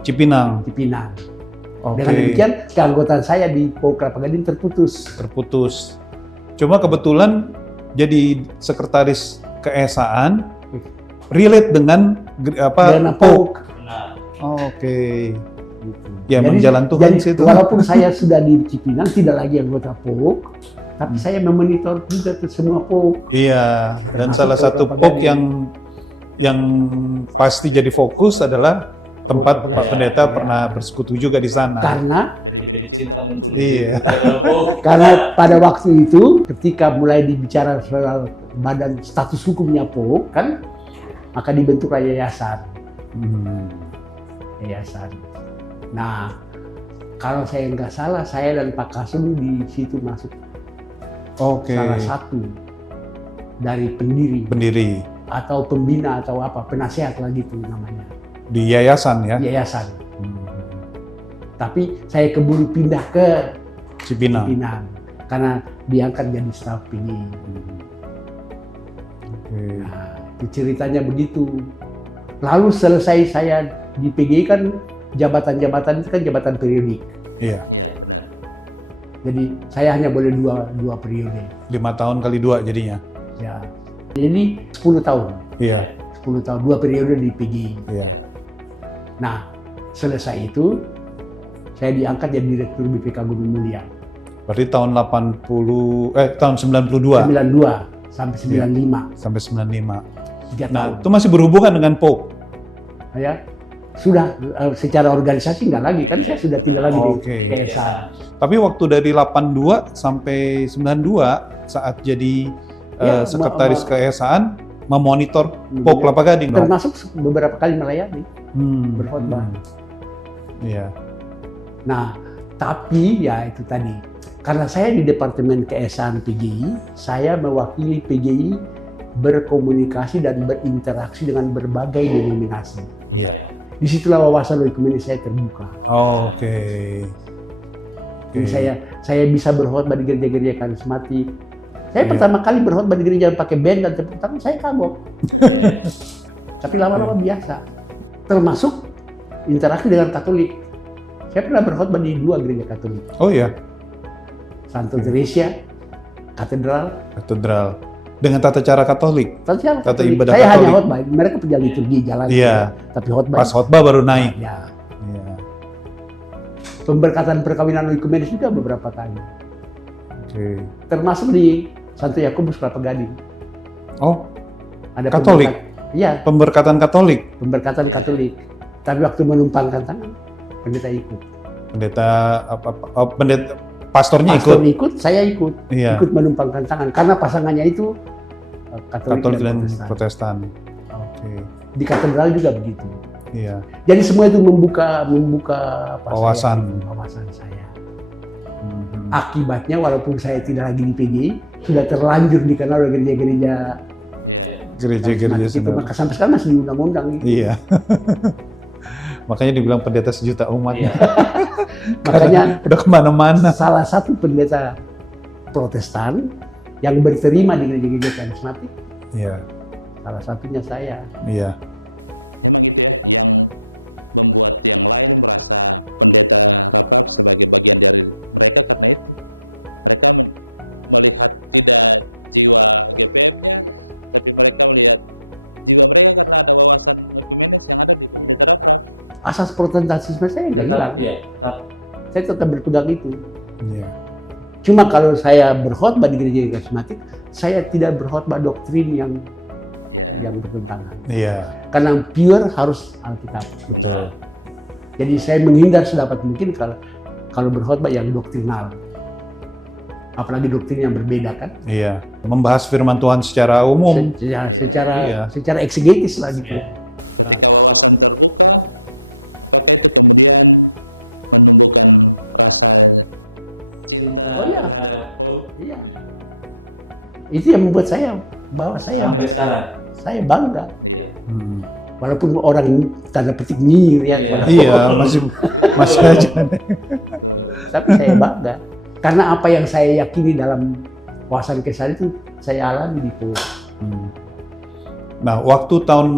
Cipinang. Cipinang. Oke. Dengan demikian keanggotaan saya di POK Kelapa Gading terputus. Terputus. Cuma kebetulan jadi sekretaris keesaan relate dengan Dengan POK. POK. Benar. Oke. Gitu. Ya, emang jalan Tuhan jadi sih itu. walaupun saya sudah di Cipinang tidak lagi anggota POK, tapi Hmm. saya memonitor juga ke semua POK. Iya, dan Termasuk salah satu Kelapa POK Gading. yang pasti jadi fokus adalah tempat POK Pak ya, Pendeta ya. pernah bersekutu juga di sana. Karena Jadi cinta muncul. Iya. Karena pada waktu itu ketika mulai dibicara soal badan status hukumnya POK kan, maka dibentuklah yayasan. Hmm. Yayasan. Nah, kalau saya nggak salah, saya dan Pak Kasum di situ masuk Oke. salah satu dari pendiri Pendiri atau pembina atau apa, penasehat lah gitu namanya, di yayasan ya. yayasan. Hmm. Tapi saya keburu pindah ke Cipinang. Pinang karena diangkat jadi staf PGI. Oke. Nah, itu ceritanya begitu. Lalu selesai saya di PGI kan jabatan-jabatan itu kan jabatan periodik. Iya. Iya. Benar. Jadi saya hanya boleh dua periode. 5 tahun kali 2 jadinya. Ya. Jadi 10 tahun. Iya. 10 tahun, 2 periode di PGI. Iya. Nah, selesai itu saya diangkat jadi Direktur BPK Gunung Mulia. Berarti tahun 92 92 sampai 95. sampai 95. 3 Nah, tahun. itu masih berhubungan dengan POK. Ya, sudah secara organisasi nggak lagi kan saya sudah tidak lagi Oke. di PSA. Tapi waktu dari 82 sampai 92 saat jadi Ya, sekretaris keesaan memonitor POK Kelapa Gading dong. termasuk beberapa kali melayani. berkhotbah. Iya. Nah, tapi ya itu tadi, karena saya di Departemen Keesaan PGI, saya mewakili PGI berkomunikasi dan berinteraksi dengan berbagai denominasi. Iya. Disitulah wawasan ekonomi saya terbuka. Oh, oke. Jadi saya bisa berkhotbah di gereja-gereja karismatik. Saya pertama kali berkhotbah di gereja pakai band dan tepuk tangan, saya kagok. Tapi lama-lama biasa. Termasuk interaksi dengan Katolik. Saya pernah berkhotbah di 2 gereja Katolik. Oh iya, Santo Teresia, Katedral. dengan tata cara Katolik. Tata Tata Katolik. ibadah Saya hanya Katolik. khotbah, mereka punya liturgi jalan. Iya. Tapi khotbah. Pas khotbah baru naik. Ya. Iya. Pemberkatan perkawinan ekumenis juga beberapa kali. Oke. Termasuk di Santo Yakobus Kelapa Gading. Oh, Ada Katolik? Iya, pemberkatan Katolik. pemberkatan Katolik. Tapi waktu menumpangkan tangan, pendeta ikut. Pendeta pastornya Pastor ikut. ikut, saya ikut. Iya. Ikut menumpangkan tangan. Karena pasangannya itu Katolik Katolik dan Protestan. Protestan. Oke. Di katedral juga begitu. Iya. Jadi semua itu membuka Wawasan. wawasan saya. Mhm. Akibatnya walaupun saya tidak lagi di PGI, sudah terlanjur dikenal oleh gereja-gereja Gereja-gereja karismatik itu. sendiri. Maka sampai sekarang masih diundang-undang gitu. Iya. Makanya dibilang pendeta sejuta umat. Iya. Makanya Udah kemana-mana. salah satu pendeta Protestan yang berterima di gereja-gereja karismatik, Iya. salah satunya saya. Iya. Asas protestantisme saya nggak hilang. Tetap, ya, tetap. Saya tetap berpegang itu. Iya. Cuma kalau saya berkhotbah di gereja karismatik, saya tidak berkhotbah doktrin yang bertentangan. Iya. Karena pure harus Alkitab. Betul. Jadi saya menghindar sedapat mungkin kalau berkhotbah yang doktrinal. Apalagi doktrin yang berbeda kan. Iya. Membahas firman Tuhan secara umum. Iya. Secara eksegetis lah gitu. Ya. Kita wawasan terbuka, kemudian menunjukkan rasa cinta Oh, iya. terhadap Tuhan Iya. Itu yang membuat bahwa sampai sekarang. saya bangga. Iya. Hmm. Walaupun orang tanda petik nyinyir ya, Iya. Iya, masih aja. tapi saya bangga. Karena apa yang saya yakini dalam wawasan kesan itu saya alami di POK. Hmm. Nah, waktu tahun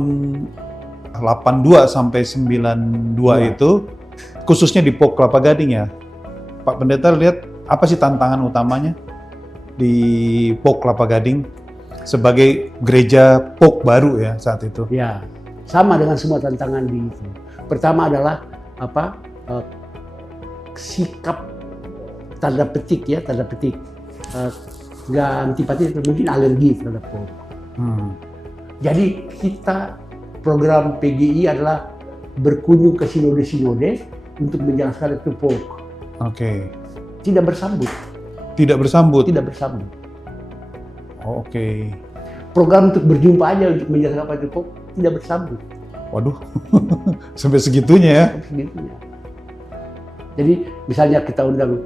82 sampai 92 Iya. itu, khususnya di POK Kelapa Gading ya, Pak Pendeta lihat apa sih tantangan utamanya di POK Kelapa Gading sebagai gereja POK baru ya saat itu? Ya, sama dengan semua tantangan di itu. Pertama adalah sikap tanda petik nggak antipati, mungkin alergi terhadap POK. Hmm. Jadi kita program PGI adalah berkunjung ke sinode-sinode untuk menjelaskan itu POK. Oke. Tidak bersambut. Tidak bersambut. Oh, oke. Program untuk berjumpa aja untuk menjelaskan apa itu POK tidak bersambut. Waduh, sampai segitunya ya. Segitunya. Jadi misalnya kita undang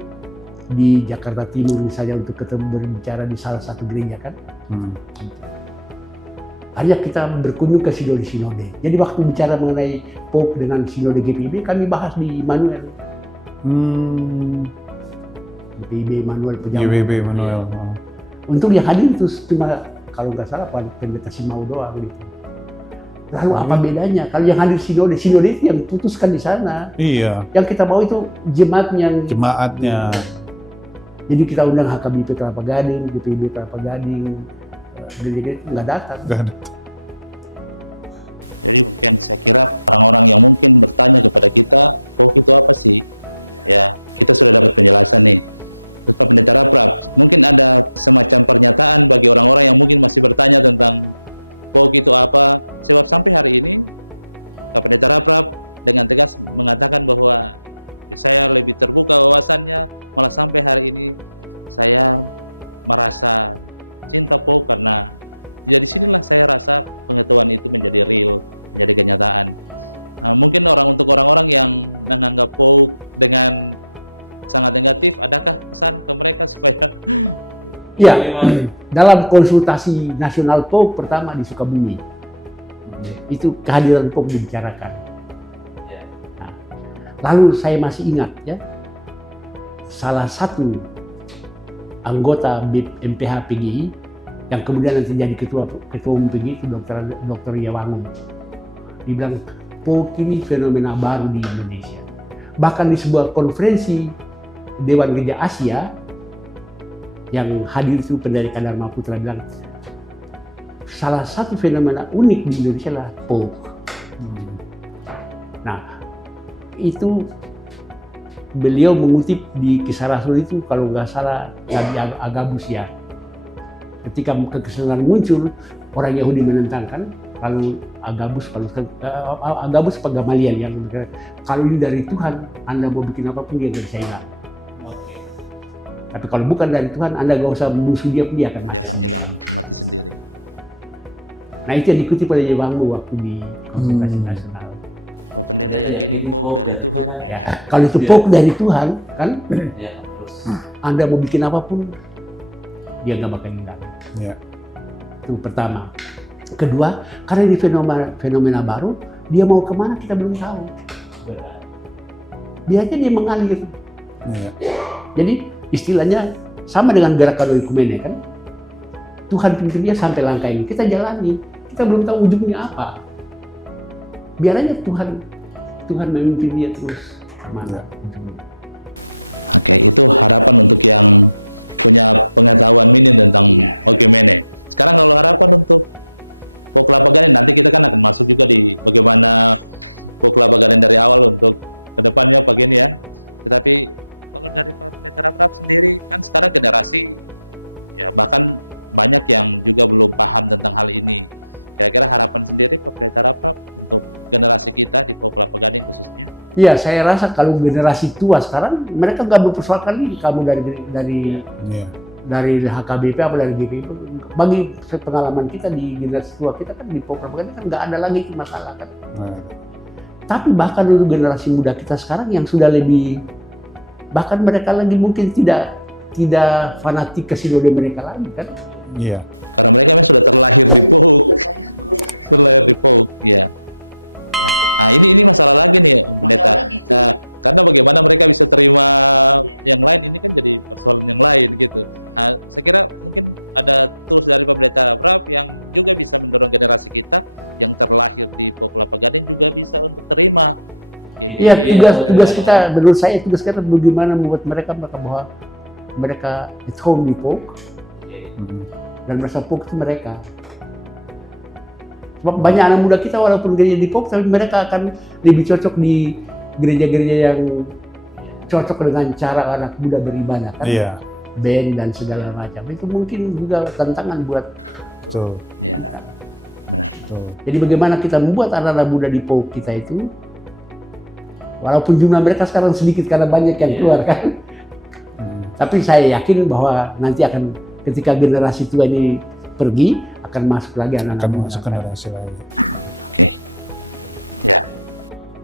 di Jakarta Timur misalnya untuk ketemu berbicara di salah satu gereja kan. Hmm. Hanya kita berkunjung ke sinode-sinode. Jadi waktu bicara mengenai POK dengan sinode GPIB, kami bahas di Immanuel. GPIB Immanuel Pejabat. GBB Manuel. Oh. Untuk yang hadir itu cuma kalau nggak salah Pendeta Simau doang gitu. Lalu apa bedanya? Kalau yang hadir sinode itu yang putuskan di sana. Iya. Yang kita bawa itu Jemaatnya. Jadi kita undang HKBP Kelapa Gading, DPB Kelapa Gading, gereja nggak datang. Nggak ada. Ya, dalam konsultasi nasional POK pertama di Sukabumi, itu kehadiran POK dibicarakan. Nah, lalu saya masih ingat ya, salah satu anggota MPH PGI yang kemudian nanti jadi ketua umum PGI itu Dr. Yawangun. Dia bilang POK ini fenomena baru di Indonesia. Bahkan di sebuah konferensi Dewan Gereja Asia yang hadir itu Pendeta Dharma Putra bilang salah satu fenomena unik di Indonesia adalah POK. Nah, itu beliau mengutip di Kisah Rasul itu kalau nggak salah Nabi Agabus ya. Ketika kekesalan muncul, orang Yahudi menentangkan, lalu Agabus Pak Gamaliel yang berkata, kalau ini dari Tuhan, Anda mau bikin apapun dia nggak bisa hilang. Tapi kalau bukan dari Tuhan, Anda nggak usah musuh dia pun dia akan mati sendiri. Nah itu yang dikutip oleh Yawangun waktu di konsultasi nasional. Pendeta yakin POK dari Tuhan. Ya, kalau itu POK dari Tuhan, kan? Ya, terus. Anda mau bikin apapun, dia nggak bakal hilang. Ya. Itu pertama. Kedua, karena ini fenomena baru, dia mau kemana kita belum tahu. Benar. Biasanya dia mengalir. Ya. Jadi istilahnya sama dengan gerakan oikumene kan. Tuhan pimpin dia sampai langkah ini, kita jalani. Kita belum tahu ujungnya apa. Biar aja Tuhan memimpin dia terus kemana. Iya, saya rasa kalau generasi tua sekarang mereka nggak mempersoalkan ini kamu dari HKBP apa dari GPI. Bagi pengalaman kita di generasi tua kita kan di propaganda kan nggak ada lagi itu masalah kan. Tapi bahkan untuk generasi muda kita sekarang yang sudah lebih, bahkan mereka lagi mungkin tidak fanatik ke sinode mereka lagi kan. Iya. Iya, tugas kita, menurut saya tugas kita bagaimana membuat mereka bahwa mereka at home di POK dan merasa POK itu mereka. Sebab banyak anak muda kita walaupun gereja di POK, tapi mereka akan lebih cocok di gereja-gereja yang cocok dengan cara anak muda beribadah kan. Iya. Band dan segala macam. Itu mungkin juga tantangan buat Betul. kita. Betul. Jadi bagaimana kita membuat anak-anak muda di POK kita itu, walaupun jumlah mereka sekarang sedikit karena banyak yang keluar kan. Tapi saya yakin bahwa nanti akan ketika generasi tua ini pergi, akan masuk lagi anak-anak Akan muda. masuk generasi lagi.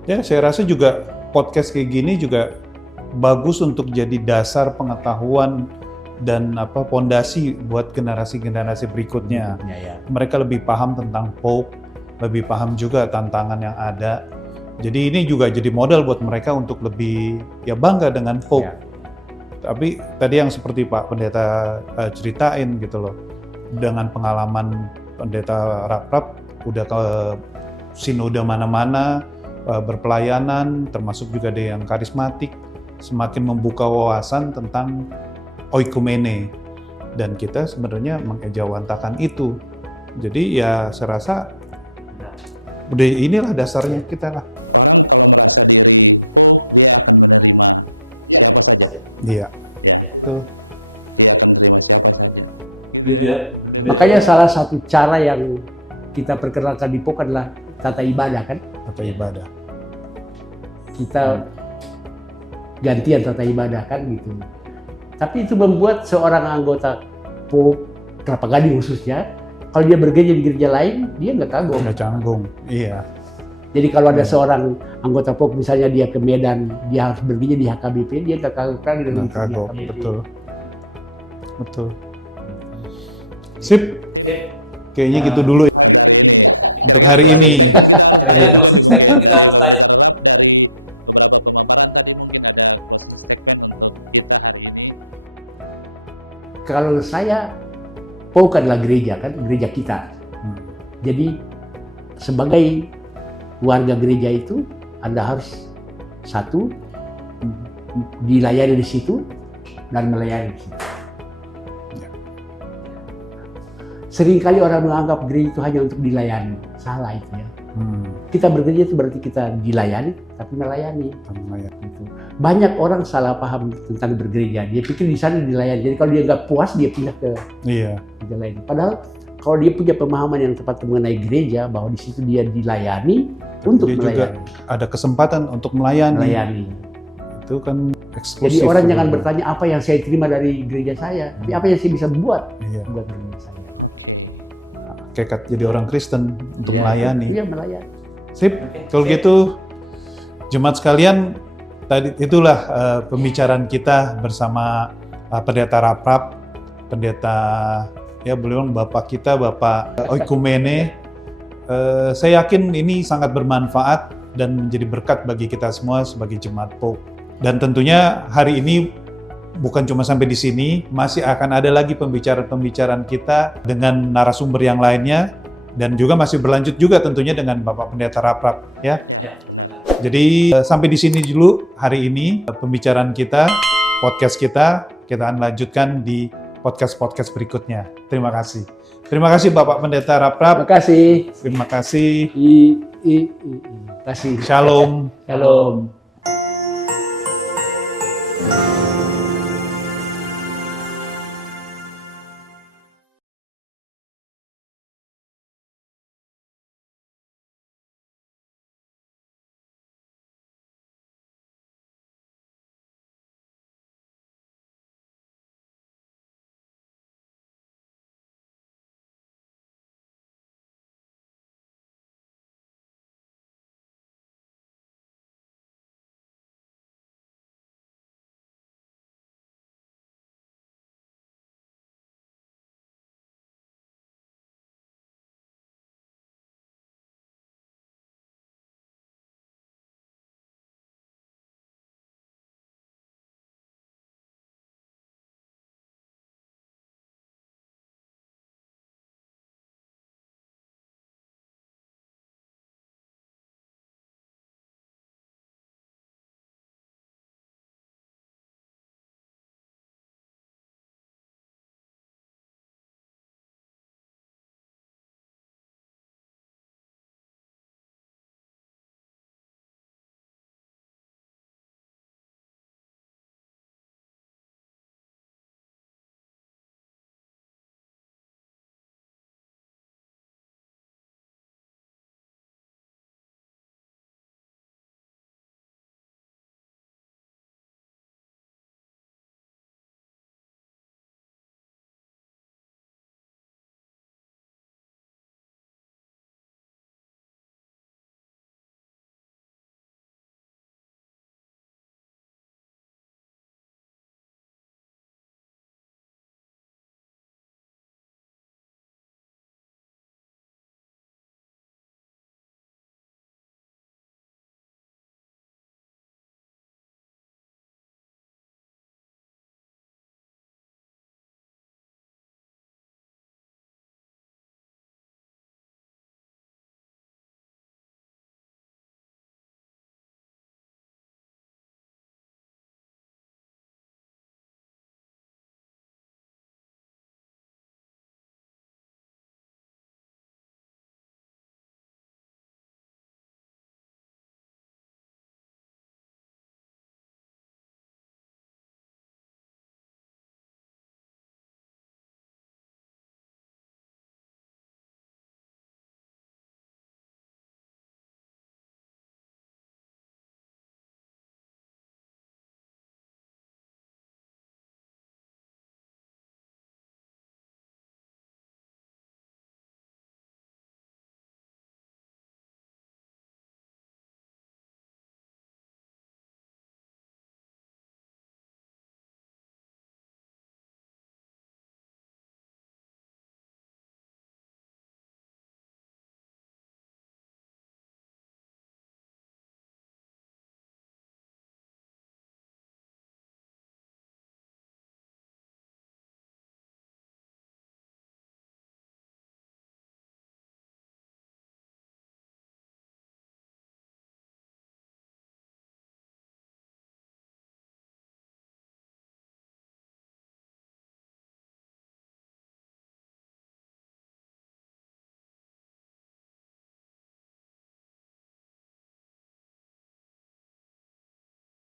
Ya, saya rasa juga podcast kayak gini juga bagus untuk jadi dasar pengetahuan dan pondasi buat generasi-generasi berikutnya. Ya. Mereka lebih paham tentang POK, lebih paham juga tantangan yang ada. Jadi ini juga jadi modal buat mereka untuk lebih bangga dengan POK. Ya. Tapi tadi yang seperti Pak Pendeta ceritain gitu loh, dengan pengalaman Pendeta Raprap udah ke sinode mana-mana, berpelayanan, termasuk juga ada yang karismatik, semakin membuka wawasan tentang oikumene. Dan kita sebenarnya mengejawantakan itu. Jadi ya saya rasa udah inilah dasarnya kita lah. Iya, tuh. Gitu ya. Makanya salah satu cara yang kita perkenalkan di POK adalah tata ibadah kan. Tata ibadah. Kita gantian tata ibadah kan gitu. Tapi itu membuat seorang anggota POK Kelapa Gading khususnya, kalau dia bergereja di gereja lain, dia nggak kagum. Nggak canggung, iya. Jadi kalau ada seorang anggota POK misalnya dia ke Medan, dia harus bergereja di HKBP, dia nggak kagum kan dengan Nggak kagum, HKBP. betul. Betul. Sip, kayaknya gitu dulu ya. Untuk hari ini. Kira-kira closing statement kita harus tanya. Kalau saya, POK adalah gereja kan, gereja kita. Jadi sebagai warga gereja itu, Anda harus satu, dilayani di situ, dan melayani di situ. Ya. Seringkali orang menganggap gereja itu hanya untuk dilayani. Salah itu ya. Kita bergereja itu berarti kita dilayani, tapi melayani. Gitu. Banyak orang salah paham tentang bergereja. Dia pikir di sana dilayani. Jadi kalau dia nggak puas, dia pindah ke gereja lain. Padahal kalau dia punya pemahaman yang tepat mengenai gereja, bahwa di situ dia dilayani untuk dia melayani. juga ada kesempatan untuk melayani. Itu kan eksklusif. Jadi orang jangan bertanya apa yang saya terima dari gereja saya, tapi apa yang saya bisa buat buat gereja saya. Kekat jadi orang Kristen untuk melayani. Iya, melayani. Sip, kalau gitu jemaat sekalian, tadi itulah pembicaraan kita bersama Pendeta Raprap, pendeta ya beliau Bapak kita, Bapak Oikumene. Saya yakin ini sangat bermanfaat dan menjadi berkat bagi kita semua sebagai jemaat POK. Dan tentunya hari ini bukan cuma sampai di sini, masih akan ada lagi pembicaraan-pembicaraan kita dengan narasumber yang lainnya, dan juga masih berlanjut juga tentunya dengan Bapak Pendeta Raprap ya. Jadi sampai di sini dulu hari ini pembicaraan kita, podcast kita akan lanjutkan di podcast-podcast berikutnya. Terima kasih. Terima kasih Bapak Pendeta Raprap. Terima kasih. Terima kasih. Terima kasih. Shalom. Shalom.